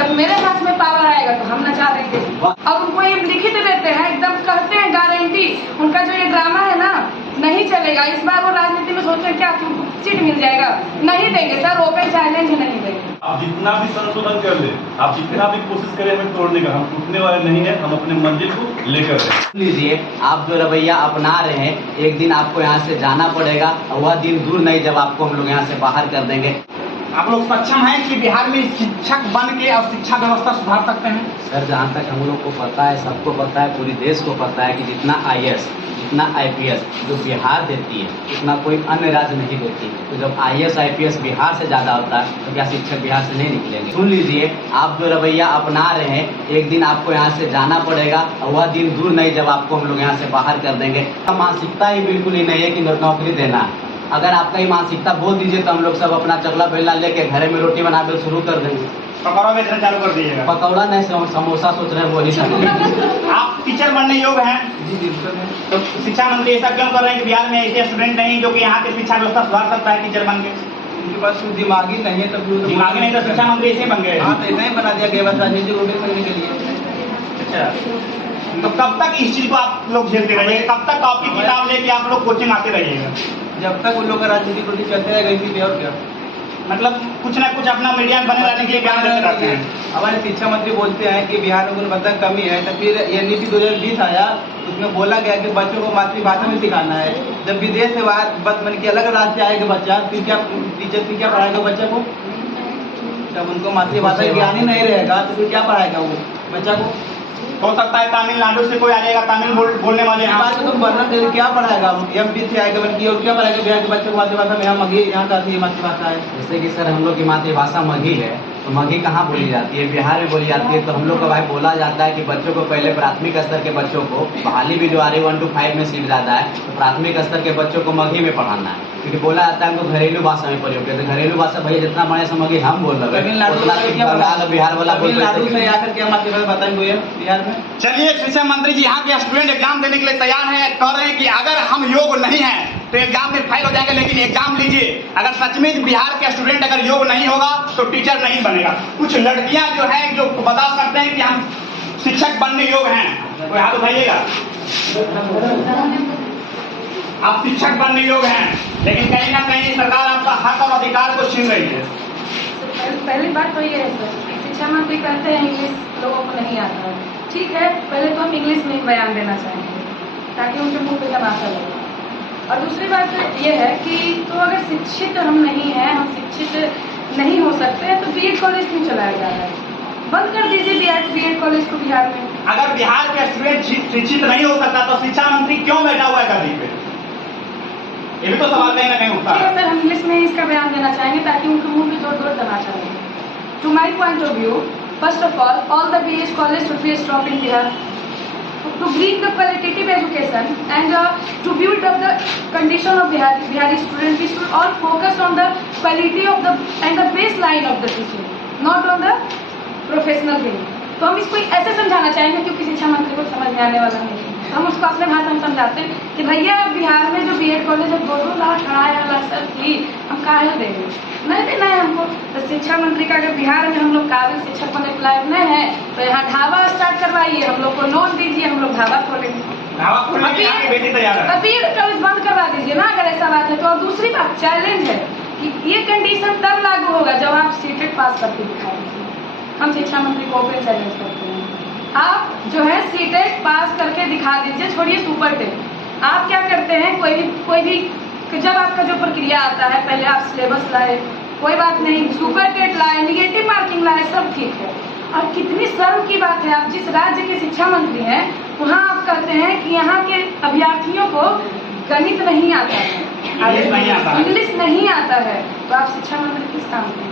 जब मेरे हाथ में पावर आएगा तो हम नचा देंगे। और उनको ये लिखित देते हैं, एकदम कहते हैं गारंटी। उनका जो ये ड्रामा है ना, नहीं चलेगा। इस बार वो राजनीति में सोच रहे क्या सीट मिल जाएगा, नहीं देंगे सर, ओपन चैलेंज नहीं देंगे। आप जितना भी संशोधन कर ले, आप जितना भी कोशिश करें हमें तोड़ने का, हम टूटने वाले नहीं है, हम अपने मंजिल को लेकर रहे। लीजिए, आप जो रवैया अपना रहे हैं, एक दिन आपको यहाँ से जाना पड़ेगा और वह दिन दूर नहीं जब आपको हम लोग यहाँ से बाहर कर देंगे। आप लोग सक्षम हैं कि बिहार में शिक्षक बन के और शिक्षा व्यवस्था सुधार सकते हैं? सर, जहाँ तक हम लोग को पता है, सबको पता है, पूरी देश को पता है कि जितना IAS, जितना IPS जो बिहार देती है उतना कोई अन्य राज्य नहीं देती। तो जब IAS IPS बिहार से ज़्यादा होता है तो क्या शिक्षक बिहार से नहीं निकलेंगे? सुन लीजिए, आप जो रवैया अपना रहे हैं, एक दिन आपको यहाँ से जाना पड़ेगा और वह दिन दूर नहीं जब आपको हम लोग यहाँ से बाहर कर देंगे। मानसिकता ही बिल्कुल ही नहीं है कि नौकरी देना है। अगर आपका ही मानसिकता बोल दीजिए तो हम लोग सब अपना चकला बेलना लेके घरे में रोटी बनाकर शुरू कर देंगे। पकौड़ा बेचना चालू कर दीजिएगा। पकौड़ा नहीं, समोसा सोच रहे हैं, वही सब। आप टीचर बनने योग्य हैं? जी बिल्कुल है। तो शिक्षा मंत्री ऐसा क्यों कर रहे हैं कि बिहार में ऐसे स्टूडेंट नहीं जो कि यहाँ की शिक्षा व्यवस्था सुधार सकता है टीचर बन के? उनके पास दिमाग ही नहीं है, तब दिमागी नहीं तो शिक्षा मंत्री ऐसे बन गए। हाँ, तो ऐसा ही बना दिया गया बस राजनीतिक वोटिंग करने के लिए। अच्छा, तो कब तक इस चीज को आप लोग झेलते रहिएगा? कब तक कॉपी किताब लेके आप लोग कोचिंग आते रहिएगा? जब तक उन लोग का राजनीतिक वोटिंग चलते रहेगा इसीलिए। और क्या, मतलब कुछ ना कुछ अपना मीडिया बने रहने के लिए बयान देते रहते हैं। हमारे शिक्षा मंत्री बोलते हैं कि बिहार में गुणवत्ता कमी है, तो फिर ये नीति 2020 आया, उसमें बोला गया कि बच्चों को मातृभाषा में सिखाना है। जब विदेश से बाहर मन के अलग राज्य से आएगा बच्चा, फिर क्या टीचर फिर क्या पढ़ाएगा बच्चे को? जब उनको मातृभाषा ज्ञान ही नहीं रहेगा तो फिर क्या पढ़ाएगा वो बच्चा को? हो सकता है तमिलनाडु से कोई आ जाएगा, तमिल बोलने वाले हैं, बात तो वर्णन दे क्या पढ़ाएगा? MP से आएगा बल्कि, और क्या पढ़ाएगा बिहार के बच्चे को मातृभाषा में? यहाँ मगही, यहाँ का मातृभाषा है। जैसे कि सर हम लोग की मातृभाषा मगही है, तो मगही कहाँ बोली जाती है? बिहार में बोली जाती है। तो हम लोग का भाई बोला जाता है कि बच्चों को पहले प्राथमिक स्तर के बच्चों को, बहाली भी जो आ रही 1 to 5 में सीट ज़्यादा है, तो प्राथमिक स्तर के बच्चों को मगही में पढ़ाना है। क्योंकि बोला जाता है हमको घरेलू भाषा में प्रयोग करते। घरेलू भाषा भैया जितना बड़े से मगही हम बोल रहे हैं, बंगाल बिहार वाला बोल रहे से आकर क्या मातृभाषा बताएंगे बिहार में? चलिए, शिक्षा मंत्री जी, यहाँ के स्टूडेंट एग्जाम देने के लिए तैयार हैं, कह रहे हैं कि अगर हम योग्य नहीं हैं तो एग्जाम में फेल हो जाएंगे, लेकिन एग्जाम लीजिए। अगर सच में बिहार के स्टूडेंट अगर योग्य नहीं होगा तो टीचर नहीं बनेगा। कुछ लड़कियां जो हैं जो बता सकते हैं कि हम शिक्षक बनने योग्य हैं, वो हाथ उठाइएगा। आप शिक्षक बनने योग्य हैं, लेकिन कहीं ना कहीं सरकार आपका हक और अधिकार को छीन रही है। पहली बात तो ये है सर, शिक्षा मंत्री कहते हैं इंग्लिश लोगों को नहीं आता है। ठीक है, पहले तो हम इंग्लिश में बयान देना चाहेंगे ताकि उनके मुंह पे तमाशा लगे। और दूसरी बात ये है कि तो अगर शिक्षित हम नहीं हैं, हम शिक्षित नहीं हो सकते, तो BEd कॉलेज क्यों चलाया जा रहा है? बंद कर दीजिए BEd कॉलेज को बिहार में। अगर बिहार के स्टूडेंट शिक्षित नहीं हो सकता तो शिक्षा मंत्री क्यों बैठा हुआ है गद्दी पे? ये भी तो सवाल कहीं ना कहीं उठता है। सर, हम इंग्लिश में इसका बयान देना चाहेंगे ताकि उनके मुंह में जोर जोर तमाशा लगे। To my point of view, first of all the BEd college should be stopped in Bihar to bring the qualitative education and to build up the condition of Bihari students. We should all focus on the quality of the and the baseline of the teaching, not on the professional thing. तो हम इसको ऐसे समझाना चाहेंगे क्योंकि शिक्षा मंत्री को समझ में आने वाला नहीं है, तो हम उसको अपने भाषा में समझाते हैं कि भैया बिहार में जो BEd कॉलेज है 2-2 लाख सर थी, हम काहे देंगे? नहीं देना है हमको। तो शिक्षा मंत्री का अगर बिहार में हम लोग काबिल शिक्षक बनने के लायक नहीं है तो यहाँ ढाबा स्टार्ट करवाइए, हम लोग को लोन दीजिए, हम लोग ढाबा खोलेंगे। BEd कॉलेज बंद करवा दीजिए ना अगर ऐसा बात है तो। और दूसरी बात चैलेंज है कि ये कंडीशन तब लागू होगा जब आप सीटेट पास करके दिखाएंगे। हम शिक्षा मंत्री को ओपन चैलेंज करते हैं, आप जो है सीटेट पास करके दिखा दीजिए, छोड़िए सुपर टेट। आप क्या करते हैं, कोई भी जब आपका जो प्रक्रिया आता है, पहले आप सिलेबस लाए, कोई बात नहीं, सुपर टेट लाए, निगेटिव मार्किंग लाए, सब ठीक है। और कितनी शर्म की बात है, आप जिस राज्य के शिक्षा मंत्री हैं वहाँ आप कहते हैं कि यहाँ के अभ्यर्थियों को गणित नहीं आता है, इंग्लिश नहीं आता है, तो आप शिक्षा मंत्री किस काम के?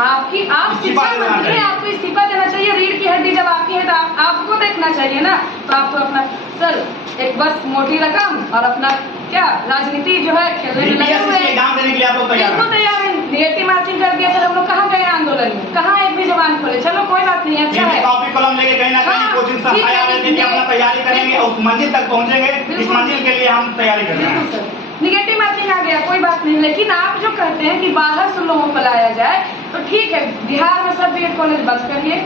आप शिक्षा मंत्री, आपको इस्तीफा देना चाहिए। रीढ़ की हड्डी जब आपकी है तो आपको देखना चाहिए ना। तो आप तो अपना सर एक बस मोटी रकम और अपना क्या राजनीति जो है खेलने में लगे हुए हैं। बिल्कुल तैयार है, निगेटिव मार्किंग कर दिया सर, हम लोग कहाँ गए आंदोलन में, कहाँ एक भी जवान खोले। चलो कोई बात नहीं, अच्छा है, कॉपी कलम लेके कहीं ना कहीं कोचिंग अपना तैयारी करेंगे और उस मंजिल तक पहुँचेंगे। इस मंजिल के लिए हम तैयारी कर रहे हैं। निगेटिव मार्किंग आ गया कोई बात नहीं, लेकिन आप जो कहते हैं कि बाहर से लोगों को लाया जाए, तो ठीक है, बिहार में सब बीएड कॉलेज बंद करिए,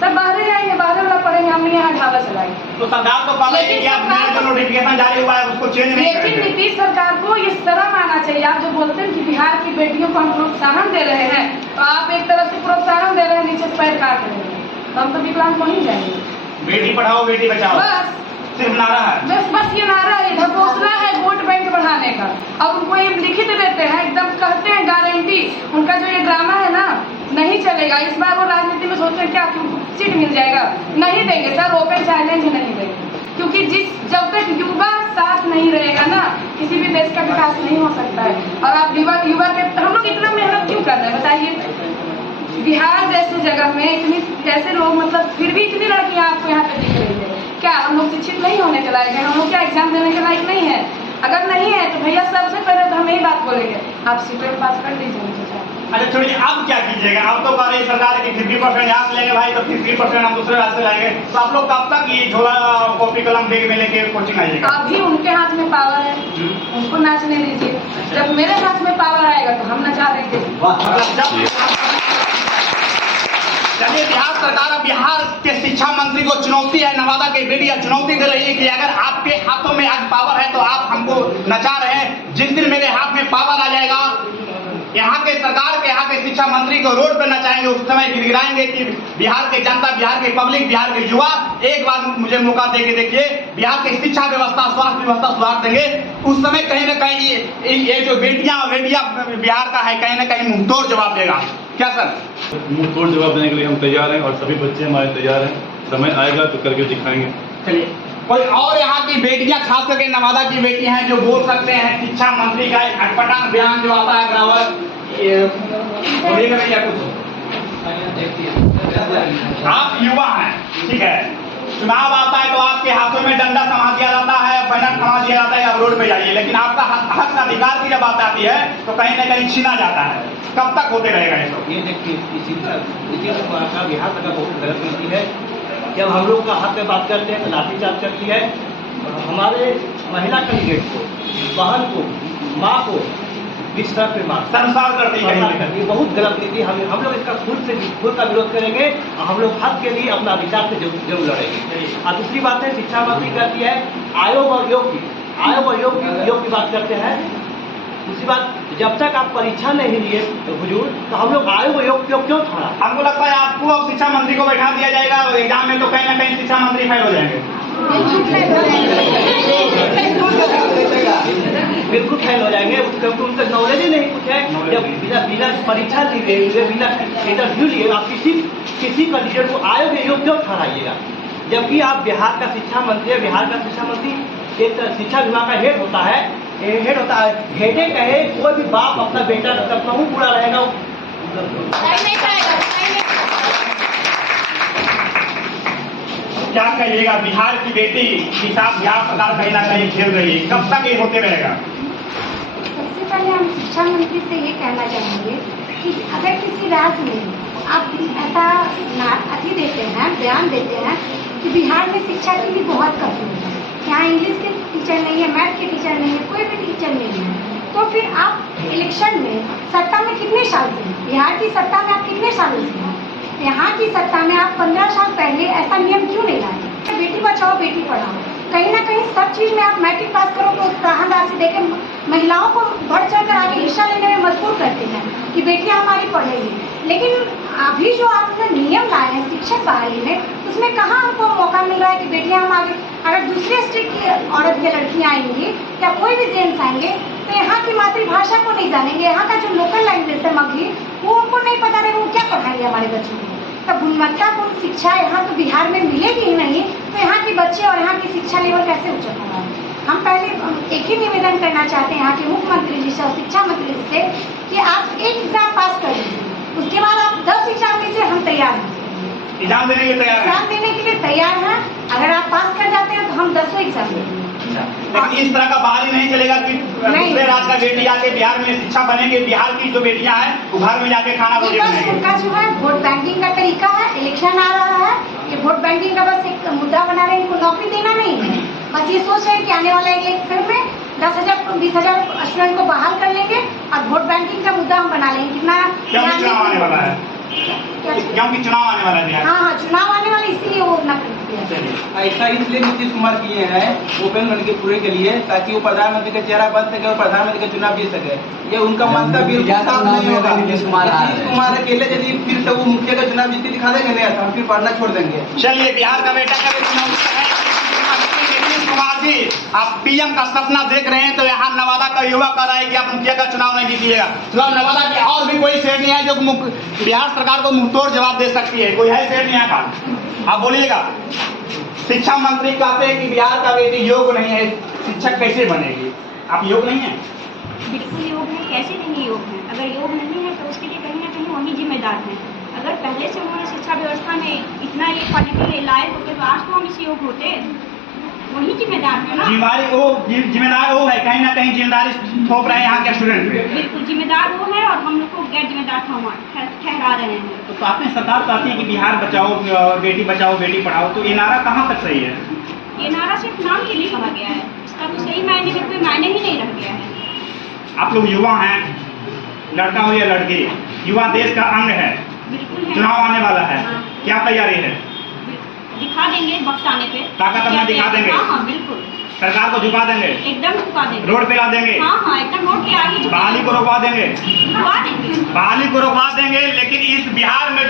सब बाहर जाएंगे, बाहर वाला पढ़ेंगे, हम यहाँ ढाबा चलाएंगे। तो सरकार तो पहले ही कि आप नया जो नोटिफिकेशन जारी हुआ है उसको चेंज नहीं लेकिन करेंगे। नीतीश सरकार को ये शर्म आना चाहिए। आप जो बोलते हैं कि बिहार की बेटियों को हम प्रोत्साहन दे रहे हैं, तो आप एक तरफ से प्रोत्साहन दे रहे हैं, नीचे से पैर काट रहे हैं, तो हम तो विकलांग को नहीं जाएंगे। बेटी पढ़ाओ बेटी बचाओ बस सिर्फ नारा है। बस ये नारा है, इधर घोषणा है वोट बैंक बढ़ाने का, और उनको ये लिखित देते हैं, एकदम कहते हैं गारंटी। उनका जो ये ड्रामा है ना, नहीं चलेगा। इस बार वो राजनीति में सोचते हैं क्या कि उनको सीट मिल जाएगा, नहीं देंगे सर, ओपन चैलेंज नहीं देंगे, क्योंकि जब तक युवा साथ नहीं रहेगा ना, किसी भी देश का विकास नहीं हो सकता है। और आप युवा के हम लोग इतना मेहनत क्यों कर रहे हैं बताइए? बिहार जैसे जगह में इतनी कैसे लोग, मतलब फिर भी इतनी लड़कियां आपको यहाँ पे दिख रही है। क्या हम लोग शिक्षित नहीं होने के लायक हैं? हम लोग क्या एग्जाम देने के लायक नहीं है? अगर नहीं है तो भैया सबसे पहले तो हम यही बात बोलेंगे, आप सीटें पास कर दीजिए। अच्छा छोड़िए, अब क्या कीजिएगा? अब तो कह रही सरकार की 50% यहाँ से लेंगे भाई, तो 50% हम दूसरे राज्य से लाएंगे, तो आप लोग कब तक ये झोला कॉपी कलम बैग में लेके कोचिंग आइएगा? अभी उनके हाथ में पावर है, उनको नाचने दीजिए। जब मेरे हाथ में पावर आएगा तो हम नचा देंगे। चलिए, बिहार सरकार अब बिहार के शिक्षा मंत्री को चुनौती है, नवादा की बेटियां चुनौती दे रही है कि अगर आपके हाथों में आज पावर है तो आप हमको नचा रहे हैं। जिस दिन मेरे हाथ में पावर आ जाएगा, यहाँ के सरकार के, यहाँ के शिक्षा मंत्री को रोड पर नचाएंगे, उस समय गिड़गिड़ाएंगे कि बिहार के जनता, बिहार के पब्लिक, बिहार के युवा एक बार मुझे मौका दे के देखिए, बिहार की शिक्षा व्यवस्था, स्वास्थ्य व्यवस्था सुधार देंगे। उस समय कहीं न कहीं ये जो बेटियां बिहार का है, कहीं न कहीं मुंहतोड़ जवाब देगा। क्या सर? मुंहतोड़ जवाब देने के लिए हम तैयार हैं, और सभी बच्चे हमारे तैयार हैं। समय आएगा तो करके दिखाएंगे। चलिए, कोई और यहाँ की बेटियां, खास करके नवादा की बेटी हैं, जो बोल सकते हैं शिक्षा मंत्री का अटपटांग बयान जो आता है बराबर, बोलिएगा भैया कुछ? आप युवा हैं, ठीक है, चुनाव आता है तो आपके हाथों में डंडा थमा दिया जाता है, बैनर थमा दिया जाता है, आप रोड पे जाइए, लेकिन आपका हक अधिकार की जब बात आती है तो कहीं न कहीं छीना जाता है। कब तक होते रहेगा ये सब? ये देखिए, इसी तरह का बिहार सरकार बहुत गलत नीति है। जब हम लोग का हक में बात करते हैं तो लाठीचार्ज करती है। हमारे महिला कैंडिडेट को, बहन को, माँ को बिस्तर पे मार संसार करती है। ये बहुत गलत नीति। हम लोग इसका खुद का विरोध करेंगे, और हम लोग हक के लिए अपना विचार से जरूर लड़ेंगे। और दूसरी बात है, शिक्षा मंत्री कहती है आयोग और योग की बात करते हैं। दूसरी बात, जब तक आप परीक्षा नहीं लिए हुजूर, तो हम लोग आयोग और योग क्यों छोड़ा? हमको लगता है आपको अब शिक्षा मंत्री को बैठा दिया जाएगा और एग्जाम में तो कहीं न कहीं शिक्षा मंत्री फेल हो जाएंगे। बिल्कुल फेल हो जाएंगे, क्योंकि उनका नॉलेज ही नहीं कुछ है। जब बिना परीक्षा लिए हुए, बिना इंटरव्यू लिए आप किसी कैंडिडेट को आयोग योग क्यों ठहराइएगा? जबकि आप बिहार का शिक्षा मंत्री है। बिहार का शिक्षा मंत्री एक शिक्षा विभाग का हेड होता है। हेडे कहे कोई भी बाप अपना बेटा तक मुँह पूरा रहेगा, क्या कहिएगा? बिहार की बेटी के साथ बिहार सरकार कहीं ना कहीं खेल रही है, कब तक ये होते रहेगा? सबसे पहले हम शिक्षा मंत्री से ये कहना चाहेंगे कि अगर किसी राज्य में आप ऐसा अति देते हैं, बयान देते हैं कि बिहार में शिक्षा की भी बहुत कमी है, यहाँ इंग्लिश के टीचर नहीं है, मैथ के टीचर नहीं है, कोई भी टीचर नहीं है, तो फिर आप इलेक्शन में सत्ता में कितने साल से हैं? बिहार की सत्ता में आप कितने सालों से हैं? यहाँ की सत्ता में आप 15 साल पहले ऐसा नियम क्यों नहीं लाए? बेटी बचाओ बेटी पढ़ाओ, कहीं ना कहीं सब चीज़ में आप मैट्रिक पास करो तो प्रोत्साहन राशि देकर महिलाओं को बढ़ चढ़ कर आगे हिस्सा लेने में मजबूर करते हैं कि बेटियां हमारी पढ़ेंगी। लेकिन अभी जो आपने नियम लाए हैं शिक्षक बहाली में, उसमें कहाँ हमको मौका मिल रहा है कि बेटियां हम आगे, अगर दूसरे स्टेट की औरत की लड़कियां आएंगी या कोई भी जेंट्स आएंगे तो यहाँ की मातृभाषा को नहीं जानेंगे, यहाँ का जो लोकल लैंग्वेज है मगही, वो उनको नहीं पता रहेगा, वो क्या पढ़ाएंगे हमारे बच्चों को? तब गुणवत्तापूर्ण शिक्षा यहाँ तो बिहार में मिलेगी ही नहीं, तो यहाँ के बच्चे और यहाँ की शिक्षा लेवल कैसे उच्च होगा? हम पहले एक ही निवेदन करना चाहते हैं यहाँ के मुख्यमंत्री जी से और शिक्षा मंत्री जी से कि आप एक एग्जाम पास कर लीजिए, उसके बाद आप 10 एग्जाम दीजिए, हम तैयार हैं। एग्जाम देने के लिए तैयार हैं? एग्जाम देने के लिए तैयार हैं। अगर आप पास कर जाते हैं तो हम 10 एग्जाम देंगे। लेकिन इस तरह का बहाली नहीं चलेगा कि दूसरे राज्य का बेटी आके बिहार में शिक्षा बनेंगे, बिहार की जो बेटियां हैं वो घर में जाके खाना रोटी बनेंगे। उनका जो है वोट बैंकिंग का तरीका है, इलेक्शन आ रहा है, ये वोट बैंकिंग का बस एक मुद्दा बना रहे हैं, इनको नौकरी देना नहीं है, बस ये सोच रहे हैं कि आने वाला इलेक्शन में 10,000 20,000 स्टूडेंट को बहाल कर लेंगे और वोट बैंकिंग का मुद्दा हम बना लेंगे। कितना क्योंकि चुनाव आने वाला है, क्योंकि चुनाव आने वाला है बिहार। हाँ हाँ, चुनाव आने वाले इसीलिए वो नकल किया है। चलिए, ऐसा इसलिए नीतीश कुमार किए हैं ओपन मन के पूरे के लिए, ताकि वो प्रधानमंत्री का चेहरा बन सके और प्रधानमंत्री का चुनाव जीत सके। ये उनका मंतव्य बिल्कुल साफ नहीं होगा। नीतीश कुमार आ रहे हैं। नीतीश कुमार अकेले यदि फिर से वो मुखिया का चुनाव जीत के दिखा देंगे नहीं, तो हम फिर पढ़ना छोड़ देंगे। चलिए, बिहार का बेटा का भी चुनाव है। नीतीश कुमार जी, आप पीएम का सपना देख रहे हैं, तो यहाँ नवादा का युवा कह रहा है कि आप मुखिया का चुनाव नहीं जीतिएगा। चुनाव नवादा की और भी कोई शेर नहीं है जो बिहार सरकार को मुंहतोड़ जवाब दे सकती है, कोई है शेर नहीं यहाँ का? आप बोलिएगा। शिक्षा मंत्री कहते हैं कि बिहार का बेटी योग्य नहीं है, शिक्षक कैसे बनेगी? आप योग्य नहीं है? बिल्कुल योग है, कैसे नहीं योग है? अगर योग नहीं है तो उसके लिए कहीं ना कहीं वही जिम्मेदार है। अगर पहले से उन्होंने शिक्षा व्यवस्था में इतना ये क्वालिटी लाए होते तो आज तो हम इस योग होते, वही जिम्मेदार है ना। जिम्मेदार वो है, कहीं ना कहीं जिम्मेदारी थोप रहे हैं यहाँ के स्टूडेंट पे। बिल्कुल जिम्मेदार वो है और हम लोग को गैर जिम्मेदार ठहरा रहे हैं। तो आपने सरकार कहती है कि बिहार बचाओ बेटी पढ़ाओ, तो ये नारा कहाँ तक सही है? ये नारा सिर्फ नाम के लिए कहा गया है, इसका तो सही मायने में कोई मायने ही नहीं रह गया है। आप लोग युवा हैं, लड़का हो या लड़की, युवा देश का अंग है। बिल्कुल है। चुनाव आने वाला है, हाँ। क्या तैयारी है? दिखा देंगे वक्त आने पे, ताकत अपना दिखा देंगे। हाँ हाँ बिल्कुल, सरकार को झुका देंगे, एकदम झुका देंगे, रोड पे ला देंगे, हाँ हाँ एकदम रोड पे आगे बहाली को रोकवा देंगे, झुका देंगे। लेकिन इस बिहार में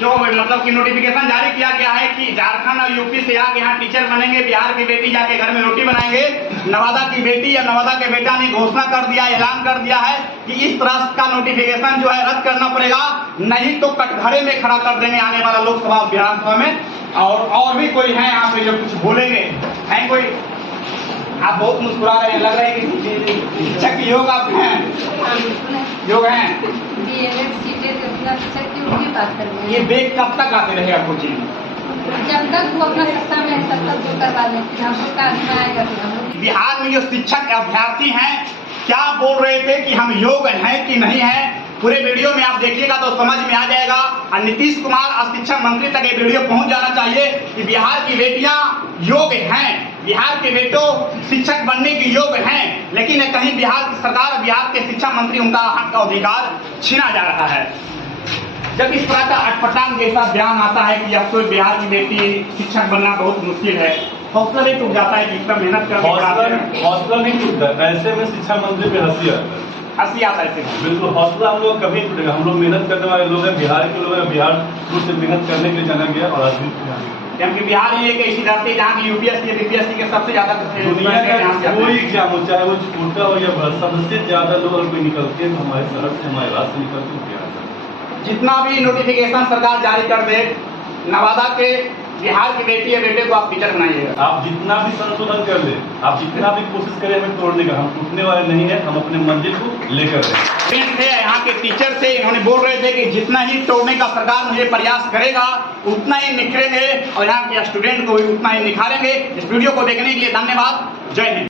जो मतलब कि नोटिफिकेशन जारी किया गया है कि झारखंड और यूपी से आके यहाँ टीचर बनेंगे, बिहार की बेटी जाके घर में रोटी बनाएंगे, नवादा की बेटी या नवादा के बेटा ने घोषणा कर दिया, ऐलान कर दिया है कि इस तरह का नोटिफिकेशन जो है रद्द करना पड़ेगा, नहीं तो कटघरे में खड़ा कर देंगे आने वाला लोकसभा विधानसभा में। और भी कोई है यहाँ पे जो कुछ बोलेंगे? है कोई? आप बहुत मुस्कुरा रहे हैं, लग रहा है कि शिक्षक योग आप हैं, योग हैं। ये बेग कब तक आते रहेगा कोचिंग? जब तक वो अपना सत्ता में है तब तक जो करवा लेते हैं, हमको काम में आएगा तो हम लोग। बिहार में जो शिक्षक अभ्यर्थी हैं क्या बोल रहे थे कि हम योग्य हैं कि नहीं है? पूरे वीडियो में आप देखिएगा तो समझ में आ जाएगा। और नीतीश कुमार और शिक्षा मंत्री तक ये वीडियो पहुंच जाना चाहिए कि बिहार की बेटियां योग्य हैं, बिहार के बेटों शिक्षक बनने की योग्य हैं, लेकिन कहीं बिहार की सरकार, बिहार के शिक्षा मंत्री उनका हक का अधिकार छीना जा रहा है। जब इस तरह का अटपटांग जैसा बयान आता है कि अब तो बिहार की बेटी शिक्षक बनना बहुत मुश्किल है, हौसला नहीं टूट जाता है कि इतना मेहनत करके हौसला नहीं टूटता। ऐसे में शिक्षा मंत्री पे हंसी आता है, हंसी आता है। बिल्कुल हौसला हम लोग कभी नहीं टूटेगा। हम लोग मेहनत करने वाले लोग हैं, बिहार के लोग हैं, बिहार शुरू से मेहनत करने के लिए जाना गया और आज भी क्योंकि बिहार ही एक ऐसी धरती है जहाँ की यूपीएससी बीपीएससी के सबसे ज्यादा दुनिया का कोई एग्जाम हो, चाहे वो छोटा हो या बड़ा, सबसे ज्यादा लोग अगर कोई निकलते हैं तो हमारे शहर से, हमारे राज्य से निकलते हैं बिहार से। जितना भी नोटिफिकेशन सरकार जारी कर दे, नवादा के बिहार की बेटी या बेटे को आप टीचर बनाइएगा। आप जितना भी संशोधन कर ले, आप जितना भी कोशिश करें हमें तोड़ने का, हम टूटने वाले नहीं है, हम अपने मंजिल को लेकर रहें। थे यहाँ के टीचर थे, इन्होंने बोल रहे थे कि जितना ही तोड़ने का सरकार मुझे प्रयास करेगा उतना ही निखरेंगे और यहाँ के स्टूडेंट को भी उतना ही निखारेंगे। इस वीडियो को देखने के लिए धन्यवाद। जय हिंद।